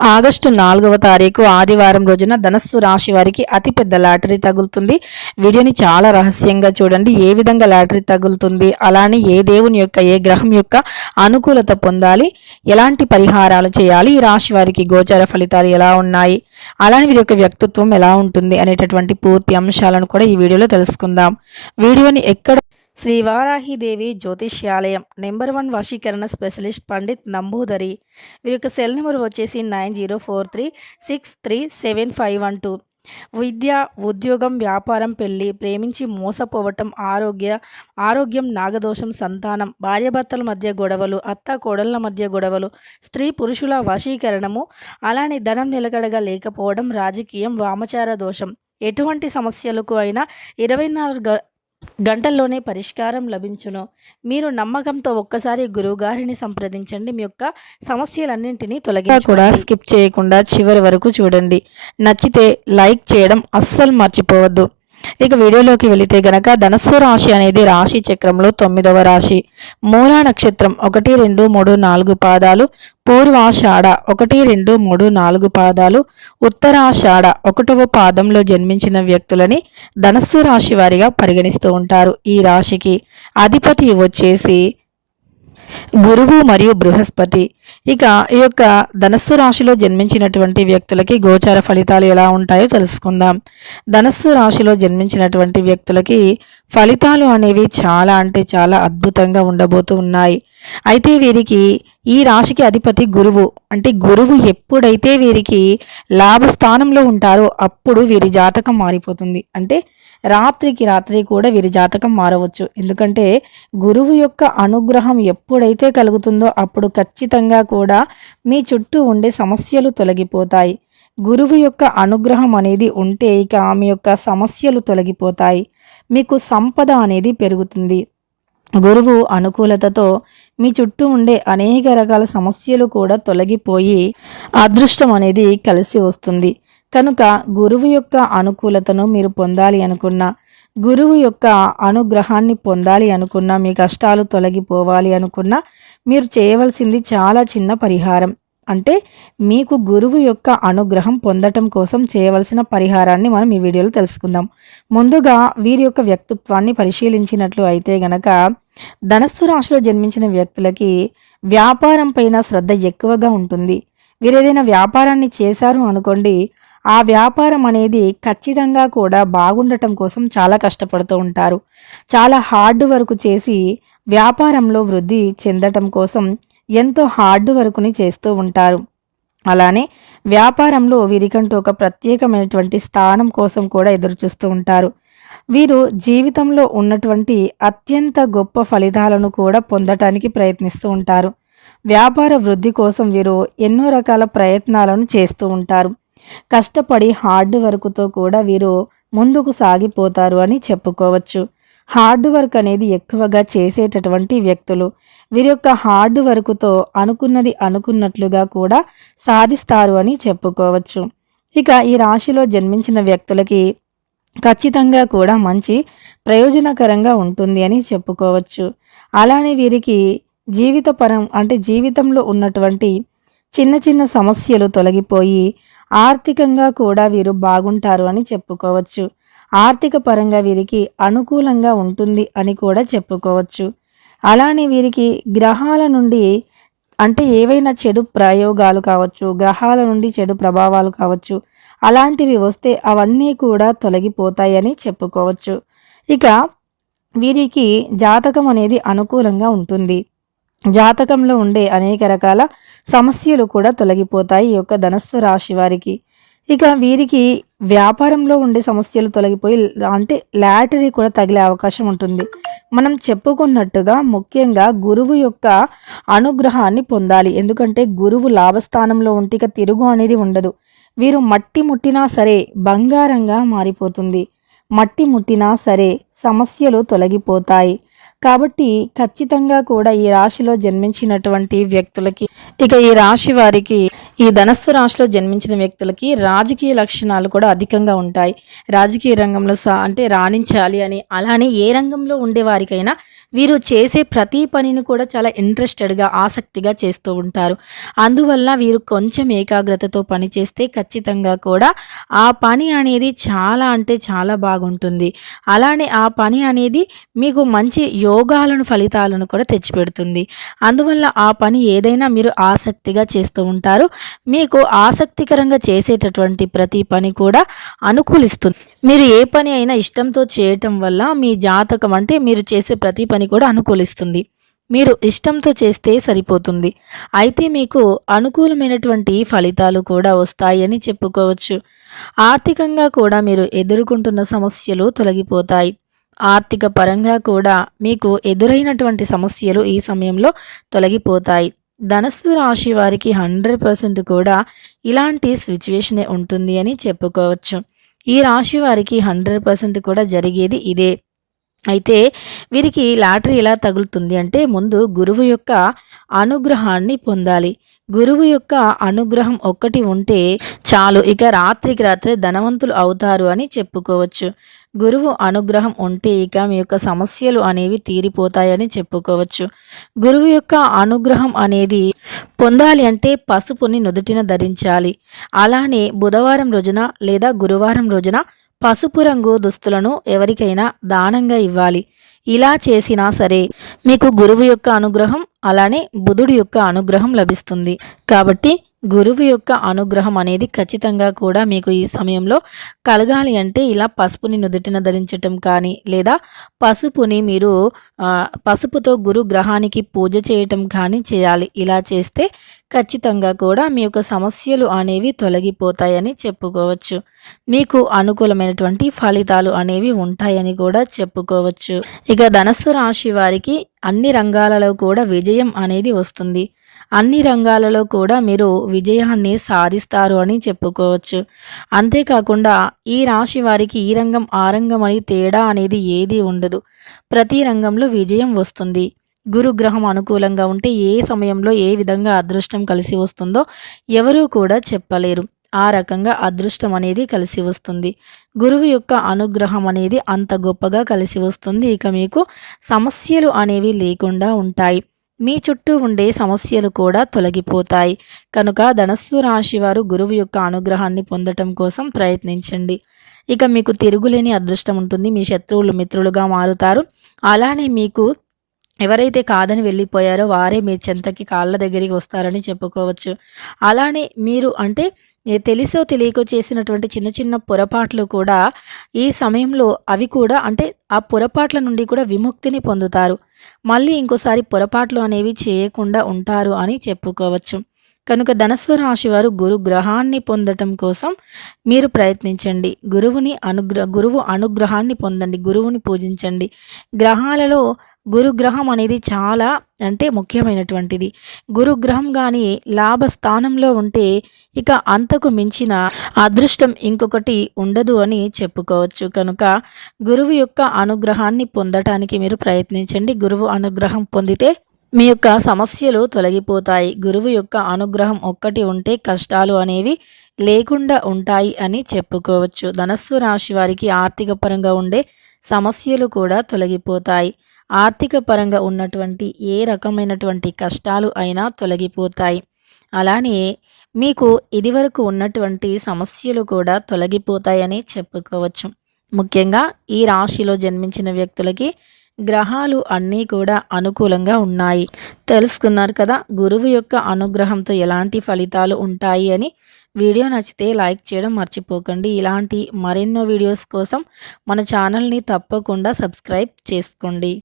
August 4వ తారీఖు ఆదివారం రోజున ధనస్సు రాశి వారికి అతిపెద్ద లాటరీ తగులుతుంది. వీడియోని చాలా రహస్యంగా చూడండి. ఏ విధంగా లాటరీ తగులుతుంది, అలానే ఏ దేవుని యొక్క ఏ గ్రహం యొక్క అనుకూలత పొందాలి, ఎలాంటి పరిహారాలు చేయాలి, ఈ రాశి వారికి గోచర ఫలితాలు ఎలా ఉన్నాయి, అలానే వీరి యొక్క వ్యక్తిత్వం ఎలా ఉంటుంది అనేటటువంటి పూర్తి అంశాలను కూడా ఈ వీడియోలో తెలుసుకుందాం. వీడియోని ఎక్కడ శ్రీ వారాహిదేవి జ్యోతిష్యాలయం నెంబర్ 1 వశీకరణ స్పెషలిస్ట్ పండిత్ నంబూదరి. వీరి యొక్క సెల్ నెంబర్ వచ్చేసి 9043637512. విద్య, ఉద్యోగం, వ్యాపారం, పెళ్లి, ప్రేమించి మోసపోవటం, ఆరోగ్యం, నాగదోషం, సంతానం, భార్యాభర్తల మధ్య గొడవలు, అత్త కోడళ్ల మధ్య గొడవలు, స్త్రీ పురుషుల వశీకరణము, అలానే ధనం నిలకడగా లేకపోవడం, రాజకీయం, వామచార దోషం, ఎటువంటి సమస్యలకు అయినా 24 గంటల్లోనే పరిష్కారం లభించును. మీరు నమ్మకంతో ఒక్కసారి గురువుగారిని సంప్రదించండి. మీ యొక్క సమస్యలన్నింటినీ కూడా స్కిప్ చేయకుండా చివరి వరకు చూడండి. నచ్చితే లైక్ చేయడం అస్సలు మర్చిపోవద్దు. ఇక వీడియోలోకి వెళితే గనక ధనస్సు రాశి అనేది రాశి చక్రంలో 9వ రాశి. మూలా నక్షత్రం 1, 2, 3, 4 పాదాలు, పూర్వాషాఢ 1, 2, 3, 4 పాదాలు, ఉత్తరాషాఢ 1వ పాదంలో జన్మించిన వ్యక్తులని ధనస్సు రాశి వారిగా పరిగణిస్తూ ఉంటారు. ఈ రాశికి అధిపతి వచ్చేసి గురువు మరియు బృహస్పతి. ఇక ఈ యొక్క ధనస్సు రాశిలో జన్మించినటువంటి వ్యక్తులకి గోచార ఫలితాలు ఎలా ఉంటాయో తెలుసుకుందాం. ధనస్సు రాశిలో జన్మించినటువంటి వ్యక్తులకి ఫలితాలు అనేవి చాలా అంటే చాలా అద్భుతంగా ఉండబోతూ ఉన్నాయి. అయితే వీరికి ఈ రాశికి అధిపతి గురువు. అంటే గురువు ఎప్పుడైతే వీరికి లాభస్థానంలో ఉంటారో అప్పుడు వీరి జాతకం మారిపోతుంది. అంటే రాత్రికి రాత్రి కూడా వీరి జాతకం మారవచ్చు. ఎందుకంటే గురువు యొక్క అనుగ్రహం ఎప్పుడైతే కలుగుతుందో అప్పుడు ఖచ్చితంగా కూడా మీ చుట్టూ ఉండే సమస్యలు తొలగిపోతాయి. గురువు యొక్క అనుగ్రహం అనేది ఉంటే ఇక ఆమె యొక్క సమస్యలు తొలగిపోతాయి. మీకు సంపద అనేది పెరుగుతుంది. గురువు అనుకూలతతో మీ చుట్టూ ఉండే అనేక రకాల సమస్యలు కూడా తొలగిపోయి అదృష్టం అనేది కలిసి వస్తుంది. కనుక గురువు యొక్క అనుకూలతను మీరు పొందాలి అనుకున్నా, గురువు యొక్క అనుగ్రహాన్ని పొందాలి అనుకున్నా, మీ కష్టాలు తొలగిపోవాలి అనుకున్నా మీరు చేయవలసింది చాలా చిన్న పరిహారం. అంటే మీకు గురువు యొక్క అనుగ్రహం పొందటం కోసం చేయవలసిన పరిహారాన్ని మనం ఈ వీడియోలో తెలుసుకుందాం. ముందుగా వీరి యొక్క వ్యక్తిత్వాన్ని పరిశీలించినట్లు అయితే గనక ధనస్సు రాశిలో జన్మించిన వ్యక్తులకి వ్యాపారం పైన శ్రద్ధ ఎక్కువగా ఉంటుంది. వీరు ఏదైనా వ్యాపారాన్ని చేశారు అనుకోండి, ఆ వ్యాపారం అనేది ఖచ్చితంగా కూడా బాగుండటం కోసం చాలా కష్టపడుతూ ఉంటారు. చాలా హార్డ్ వర్క్ చేసి వ్యాపారంలో వృద్ధి చెందటం కోసం ఎంతో హార్డ్ వర్క్ని చేస్తూ ఉంటారు. అలానే వ్యాపారంలో వీరికంటూ ఒక ప్రత్యేకమైనటువంటి స్థానం కోసం కూడా ఎదురుచూస్తూ ఉంటారు. వీరు జీవితంలో ఉన్నటువంటి అత్యంత గొప్ప ఫలితాలను కూడా పొందటానికి ప్రయత్నిస్తూ ఉంటారు. వ్యాపార వృద్ధి కోసం వీరు ఎన్నో రకాల ప్రయత్నాలను చేస్తూ ఉంటారు. కష్టపడి హార్డ్ వర్క్తో కూడా వీరు ముందుకు సాగిపోతారు అని చెప్పుకోవచ్చు. హార్డ్ వర్క్ అనేది ఎక్కువగా చేసేటటువంటి వ్యక్తులు. వీరి యొక్క హార్డ్ వర్క్తో అనుకున్నది అనుకున్నట్లుగా కూడా సాధిస్తారు అని చెప్పుకోవచ్చు. ఇక ఈ రాశిలో జన్మించిన వ్యక్తులకి ఖచ్చితంగా కూడా మంచి ప్రయోజనకరంగా ఉంటుంది అని చెప్పుకోవచ్చు. అలానే వీరికి జీవితంలో ఉన్నటువంటి చిన్న చిన్న సమస్యలు తొలగిపోయి ఆర్థికంగా కూడా వీరు బాగుంటారు అని చెప్పుకోవచ్చు. ఆర్థిక పరంగా వీరికి అనుకూలంగా ఉంటుంది అని కూడా చెప్పుకోవచ్చు. అలానే వీరికి గ్రహాల నుండి అంటే ఏవైనా చెడు ప్రయోగాలు కావచ్చు, గ్రహాల నుండి చెడు ప్రభావాలు కావచ్చు, అలాంటివి వస్తే అవన్నీ కూడా తొలగిపోతాయని చెప్పుకోవచ్చు. ఇక వీరికి జాతకం అనేది అనుకూలంగా ఉంటుంది. జాతకంలో ఉండే అనేక రకాల సమస్యలు కూడా తొలగిపోతాయి ఈ యొక్క ధనస్సు రాశి వారికి. ఇక వీరికి వ్యాపారంలో ఉండే సమస్యలు తొలగిపోయి అంటే లాటరీ కూడా తగిలే అవకాశం ఉంటుంది. మనం చెప్పుకున్నట్టుగా ముఖ్యంగా గురువు యొక్క అనుగ్రహాన్ని పొందాలి. ఎందుకంటే గురువు లాభస్థానంలో ఉంటే ఇక తిరుగు అనేది ఉండదు. వీరు మట్టి ముట్టినా సరే బంగారంగా మారిపోతుంది. మట్టి ముట్టినా సరే సమస్యలు తొలగిపోతాయి. కాబట్టి ఖచ్చితంగా కూడా ఈ రాశిలో జన్మించినటువంటి వ్యక్తులకి ఈ రాశి వారికి ఈ ధనస్సు రాశిలో జన్మించిన వ్యక్తులకి రాజకీయ లక్షణాలు కూడా అధికంగా ఉంటాయి. రాజకీయ రంగంలో అంటే రాణించాలి అని, అలానే ఏ రంగంలో ఉండే వారికైనా వీరు చేసే ప్రతి పనిని కూడా చాలా ఇంట్రెస్టెడ్‌గా, ఆసక్తిగా చేస్తూ ఉంటారు. అందువల్ల వీరు కొంచెం ఏకాగ్రతతో పని చేస్తే ఖచ్చితంగా కూడా ఆ పని అనేది చాలా అంటే చాలా బాగుంటుంది. అలానే ఆ పని అనేది మీకు మంచి ఫలితాలను కూడా తెచ్చిపెడుతుంది. అందువల్ల ఆ పని ఏదైనా మీరు ఆసక్తిగా చేస్తూ ఉంటారు. మీకు ఆసక్తికరంగా చేసేటటువంటి ప్రతి పని కూడా అనుకూలిస్తుంది. మీరు ఏ పని అయినా ఇష్టంతో చేయటం వల్ల మీ జాతకం అంటే మీరు చేసే ప్రతి పని కూడా అనుకూలిస్తుంది. మీరు ఇష్టంతో చేస్తే సరిపోతుంది. అయితే మీకు అనుకూలమైనటువంటి ఫలితాలు కూడా వస్తాయని చెప్పుకోవచ్చు. ఆర్థికంగా కూడా మీరు ఎదుర్కొంటున్న సమస్యలు తొలగిపోతాయి. ఆర్థిక పరంగా కూడా మీకు ఎదురైనటువంటి సమస్యలు ఈ సమయంలో తొలగిపోతాయి. ధనస్సు రాశి వారికి 100% కూడా ఇలాంటి సిట్యుయేషనే ఉంటుంది అని చెప్పుకోవచ్చు. ఈ రాశి వారికి 100% కూడా జరిగేది ఇదే. అయితే వీరికి లాటరీ ఎలా తగులుతుంది అంటే ముందు గురువు యొక్క అనుగ్రహాన్ని పొందాలి. గురువు యొక్క అనుగ్రహం ఒక్కటి ఉంటే చాలు, ఇక రాత్రికి రాత్రే ధనవంతులు అవుతారు అని చెప్పుకోవచ్చు. గురువు అనుగ్రహం ఉంటే ఇక మీ యొక్క సమస్యలు అనేవి తీరిపోతాయని చెప్పుకోవచ్చు. గురువు యొక్క అనుగ్రహం అనేది పొందాలి అంటే పసుపుని నుదుటిన ధరించాలి. అలానే బుధవారం రోజున లేదా గురువారం రోజున పసుపు రంగు దుస్తులను ఎవరికైనా దానంగా ఇవ్వాలి. ఇలా చేసినా సరే మీకు గురువు యొక్క అనుగ్రహం, అలానే బుధుడి యొక్క అనుగ్రహం లభిస్తుంది. కాబట్టి గురువు యొక్క అనుగ్రహం అనేది ఖచ్చితంగా కూడా మీకు ఈ సమయంలో కలగాలి అంటే ఇలా పసుపుని నుదుటిన ధరించటం కానీ, లేదా పసుపుని మీరు పసుపుతో గురు గ్రహానికి పూజ చేయటం కానీ చేయాలి. ఇలా చేస్తే ఖచ్చితంగా కూడా మీ యొక్క సమస్యలు అనేవి తొలగిపోతాయని చెప్పుకోవచ్చు. మీకు అనుకూలమైనటువంటి ఫలితాలు అనేవి ఉంటాయని కూడా చెప్పుకోవచ్చు. ఇక ధనస్సు రాశి వారికి అన్ని రంగాలలో కూడా విజయం అనేది వస్తుంది. అన్ని రంగాలలో కూడా మీరు విజయాన్ని సాధిస్తారు అని చెప్పుకోవచ్చు. అంతేకాకుండా ఈ రాశి వారికి ఈ రంగం ఆ రంగం అని తేడా అనేది ఏదీ ఉండదు. ప్రతి రంగంలో విజయం వస్తుంది. గురుగ్రహం అనుకూలంగా ఉంటే ఏ సమయంలో ఏ విధంగా అదృష్టం కలిసి వస్తుందో ఎవరూ కూడా చెప్పలేరు. ఆ రకంగా అదృష్టం అనేది కలిసి వస్తుంది. గురువు యొక్క అనుగ్రహం అనేది అంత గొప్పగా కలిసి వస్తుంది. ఇక మీకు సమస్యలు అనేవి లేకుండా ఉంటాయి. మీ చుట్టూ ఉండే సమస్యలు కూడా తొలగిపోతాయి. కనుక ధనస్సు రాశి వారు గురువు యొక్క అనుగ్రహాన్ని పొందటం కోసం ప్రయత్నించండి. ఇక మీకు తిరుగులేని అదృష్టం ఉంటుంది. మీ శత్రువులు మిత్రులుగా మారుతారు. అలానే మీకు ఎవరైతే కాదని వెళ్ళిపోయారో వారే మీ చెంతకి కాళ్ళ దగ్గరికి వస్తారని చెప్పుకోవచ్చు. అలానే మీరు అంటే తెలిసో తెలియకో చేసినటువంటి చిన్న చిన్న పొరపాట్లు కూడా ఈ సమయంలో అవి కూడా అంటే ఆ పొరపాట్ల నుండి కూడా విముక్తిని పొందుతారు. మళ్ళీ ఇంకోసారి పొరపాట్లు అనేవి చేయకుండా ఉంటారు అని చెప్పుకోవచ్చు. కనుక ధనస్సు రాశి వారు గురు గ్రహాన్ని పొందటం కోసం మీరు ప్రయత్నించండి. గురువు అనుగ్రహాన్ని పొందండి. గురువుని పూజించండి. గ్రహాలలో గురుగ్రహం అనేది చాలా అంటే ముఖ్యమైనటువంటిది. గురుగ్రహం గాని లాభస్థానంలో ఉంటే ఇక అంతకు మించిన అదృష్టం ఇంకొకటి ఉండదు అని చెప్పుకోవచ్చు. కనుక గురువు యొక్క అనుగ్రహాన్ని పొందటానికి మీరు ప్రయత్నించండి. గురువు అనుగ్రహం పొందితే మీ యొక్క సమస్యలు తొలగిపోతాయి. గురువు యొక్క అనుగ్రహం ఒక్కటి ఉంటే కష్టాలు అనేవి లేకుండా ఉంటాయి అని చెప్పుకోవచ్చు. ధనస్సు రాశి వారికి ఆర్థిక పరంగా ఉండే సమస్యలు కూడా తొలగిపోతాయి. ఆర్థిక పరంగా ఉన్నటువంటి ఏ రకమైనటువంటి కష్టాలు అయినా తొలగిపోతాయి. అలానే మీకు ఇదివరకు ఉన్నటువంటి సమస్యలు కూడా తొలగిపోతాయని చెప్పుకోవచ్చు. ముఖ్యంగా ఈ రాశిలో జన్మించిన వ్యక్తులకి గ్రహాలు అన్నీ కూడా అనుకూలంగా ఉన్నాయి. తెలుసుకున్నారు కదా గురువు యొక్క అనుగ్రహంతో ఎలాంటి ఫలితాలు ఉంటాయి అని. వీడియో నచ్చితే లైక్ చేయడం మర్చిపోకండి. ఇలాంటి మరెన్నో వీడియోస్ కోసం మన ఛానల్ని తప్పకుండా సబ్స్క్రైబ్ చేసుకోండి.